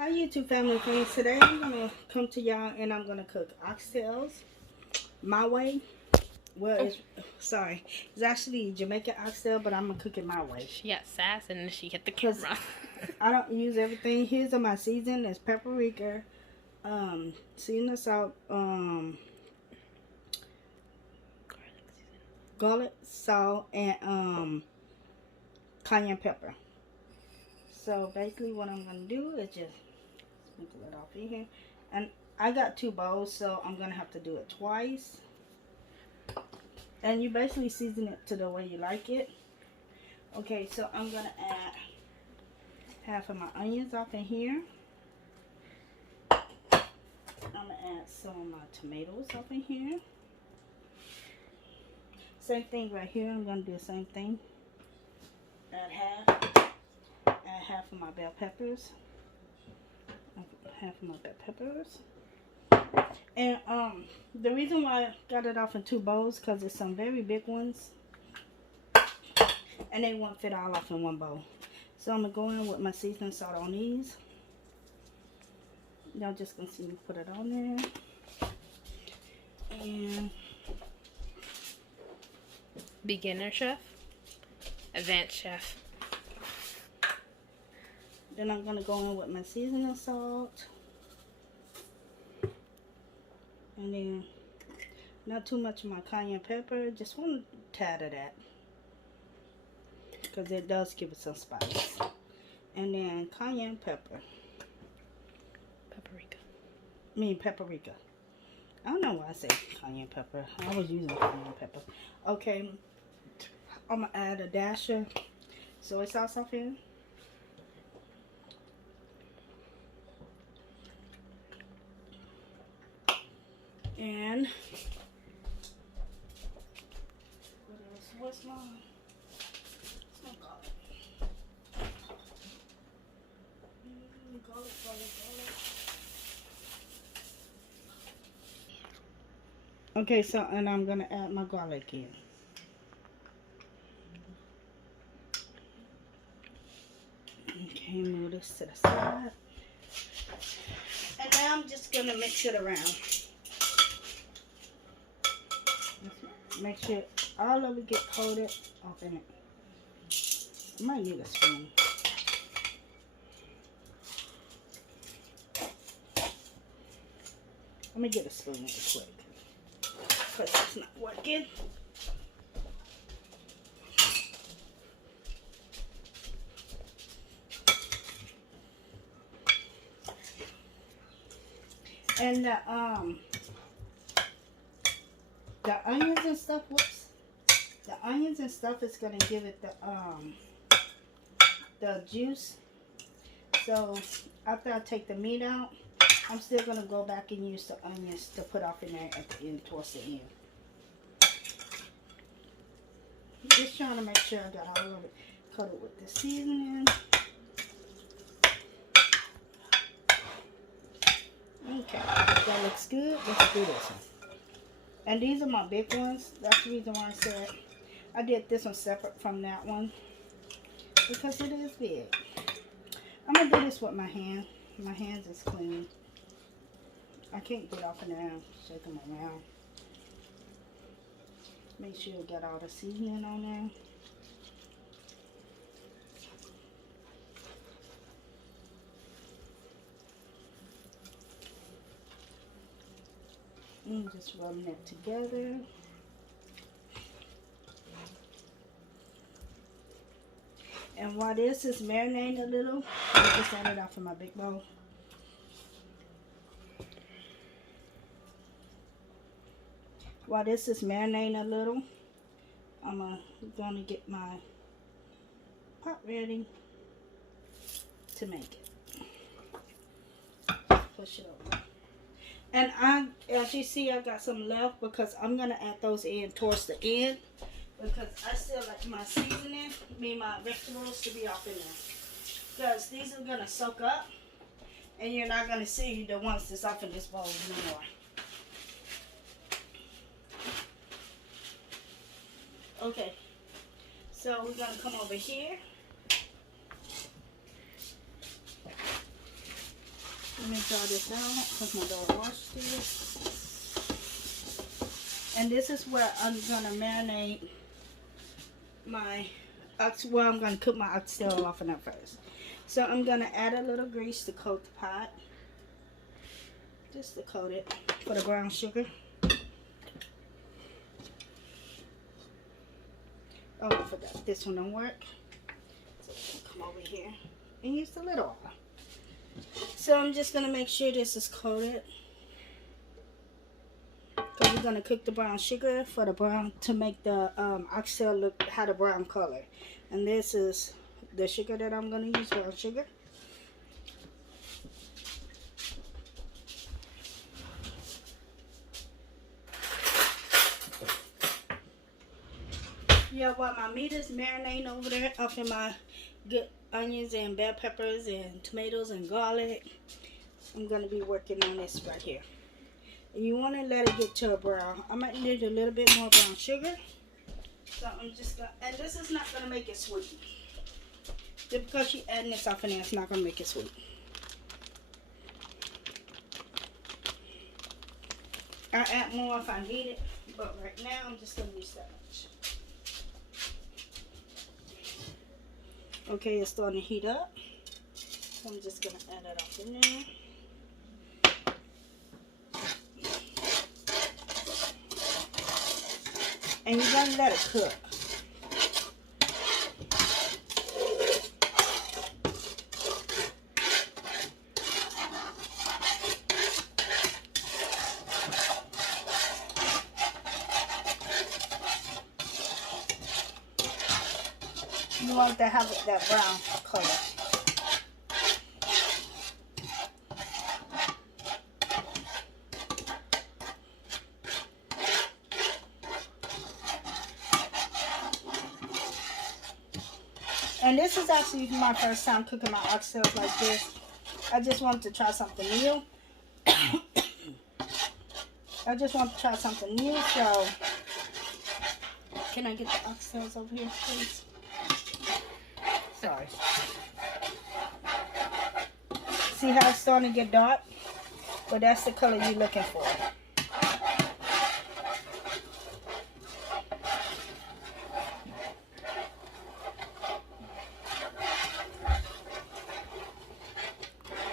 Hi YouTube family friends. Today I'm gonna come to y'all and I'm gonna cook oxtails my way. Well, it's actually Jamaican oxtail, but I'm gonna cook it my way. She got sass and she hit the Cause camera. I don't use everything. Here's my season. It's paprika, seasoning salt, garlic salt, and cayenne pepper. So basically, what I'm gonna do is just sprinkle it off in here, and I got 2 bowls, so I'm gonna have to do it twice. And you basically season it to the way you like it. Okay, so I'm gonna add half of my onions off in here. I'm gonna add some of my tomatoes up in here. Same thing right here. I'm gonna do the same thing. Add half of my bell peppers. Half of my bell peppers. And the reason why I got it off in 2 bowls because it's some very big ones, and they won't fit all off in 1 bowl. So I'm gonna go in with my seasoning salt on these. Y'all just gonna see me put it on there. And Beginner chef, advanced chef. then I'm gonna go in with my seasoning salt. And then not too much of my cayenne pepper, just 1 tad of that, because it does give it some spice. And then cayenne pepper. Paprika. I don't know why I say cayenne pepper. I was using cayenne pepper. Okay, I'm gonna add a dash of soy sauce off in. And what's my garlic? Garlic. Okay, so and I'm gonna add my garlic in. Okay, move this to the side. And now I'm just gonna mix it around. Make sure all of it get coated off in it. I might need a spoon. Let me get a spoon real quick, because it's not working. And the onions and stuff, the onions and stuff is gonna give it the juice. So after I take the meat out, I'm still gonna go back and use the onions to put off in there at the end, towards the end. Just trying to make sure I got all of it coated with the seasoning. Okay, that looks good. Let's do this one. And these are my big ones. That's the reason why I said I did this one separate from that one, because it is big. I'm gonna do this with my hand. My hands is clean. I can't get off in there and shake them around. Make sure you get all the seasoning on there. And just rubbing it together. And while this is marinating a little, I just add it off in my big bowl. While this is marinating a little, I'm gonna get my pot ready to make it. Push it over. And as you see, I got some left because I'm gonna add those in towards the end, because I still like my seasoning, my vegetables to be off in there, because these are gonna soak up, and you're not gonna see the ones that's off in this bowl anymore. Okay, so we're gonna come over here. Let me draw this out because my daughter washed it. And this is where I'm gonna marinate my well, I'm gonna cook my oxtail off in there first. So I'm gonna add a little grease to coat the pot. Just to coat it for the brown sugar. Oh, I forgot this one don't work. So I'm gonna come over here and use the little one. So I'm just gonna make sure this is coated. Because we're gonna cook the brown sugar for the brown to make the oxtail look have a brown color. And this is the sugar that I'm gonna use, brown sugar. Yeah, while my meat is marinating over there, off in my good onions and bell peppers and tomatoes and garlic, I'm going to be working on this right here. And you want to let it get to a brown. I might need a little bit more brown sugar. So I'm just going to, and this is not going to make it sweet. Just because you're adding this off in there, it's not going to make it sweet. I'll add more if I need it, but right now I'm just going to use that much. Okay, it's starting to heat up. So I'm just going to add it off in there. And you're going to let it cook. You want to have it that brown color. And this is actually my first time cooking my oxtails like this. I just wanted to try something new. I just want to try something new, so can I get the oxtails over here, please? Sorry. See how it's starting to get dark? But that's the color you're looking for.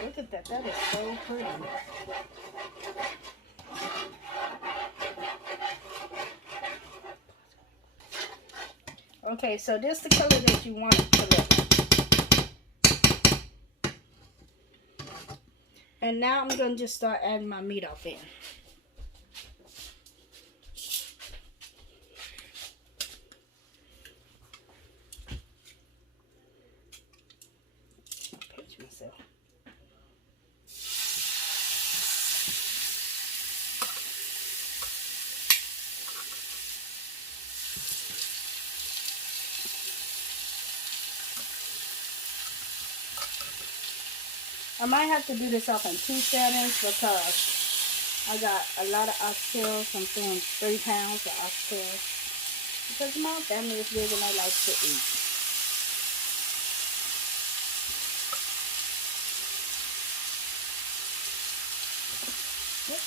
Look at that. That is so pretty. Okay, so this is the color that you want it to look. And now I'm going to just start adding my meat off in. Pinch myself. I might have to do this off in 2 settings because I got a lot of oxtails. I'm throwing 3 pounds of oxtails because my family is big and they like to eat. Yep.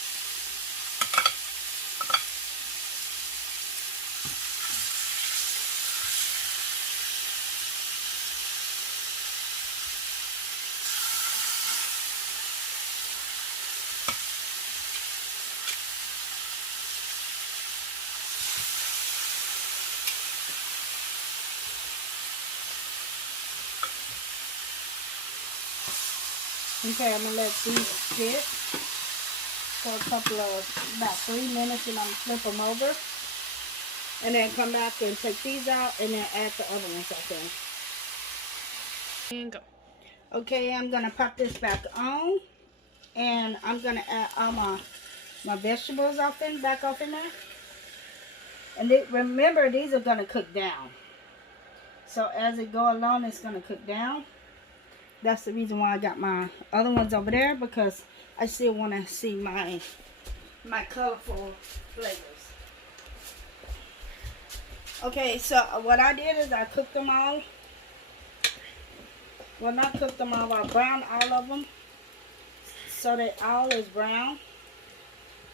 Okay, I'm going to let these sit for a couple of, about 3 minutes, and I'm going to flip them over. And then come back and take these out and then add the other ones up there. And go. Okay, I'm going to pop this back on. And I'm going to add all my vegetables back off in there. And remember, these are going to cook down. So as it go along, it's going to cook down. That's the reason why I got my other ones over there, because I still want to see my colorful flavors. Okay, so what I did is I cooked them all. Well, not cooked them all, I browned all of them. so that all is brown.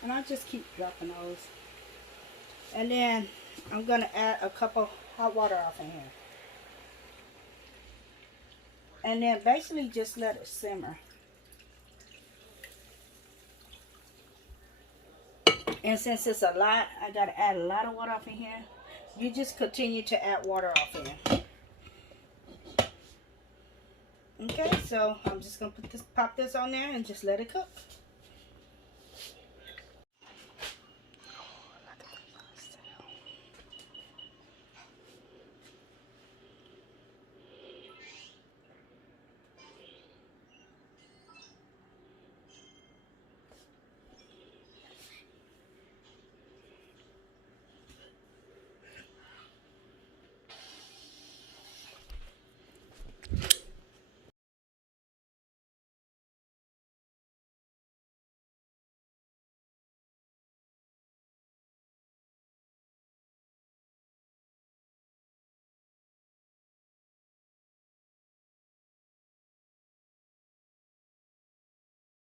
And I just keep dropping those. And then I'm going to add a cup of hot water off in here. And then basically just let it simmer. And since it's a lot, I got to add a lot of water off in here. You just continue to add water off in. Okay, so I'm just going to pop this on there and just let it cook.